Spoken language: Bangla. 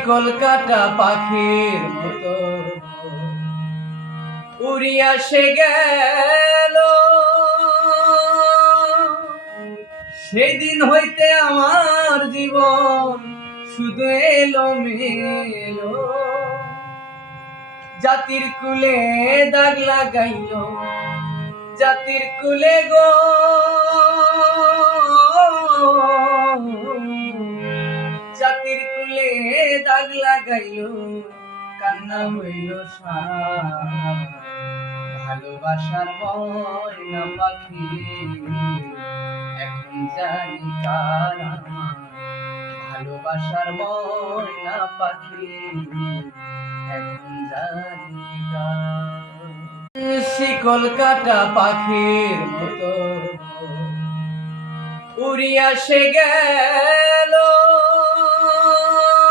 শিকল কাটা পাখির মতো উড়িয়া সে গেল। সেই দিন হইতে আমার জীবন শুধু এলো মেলো। জাতির কুলে দাগ লাগাইল, জাতির কুলে গো জাতির কুলে দাগ লাগাইল, কান্না হইল সার। ভালোবাসার ময়না পাখি এখন জানি কার আমার। ভালোবাসার ময়না পাখি এখন জানি কার। শিকল কাটা পাখির মতো উড়িয়া সে গেল।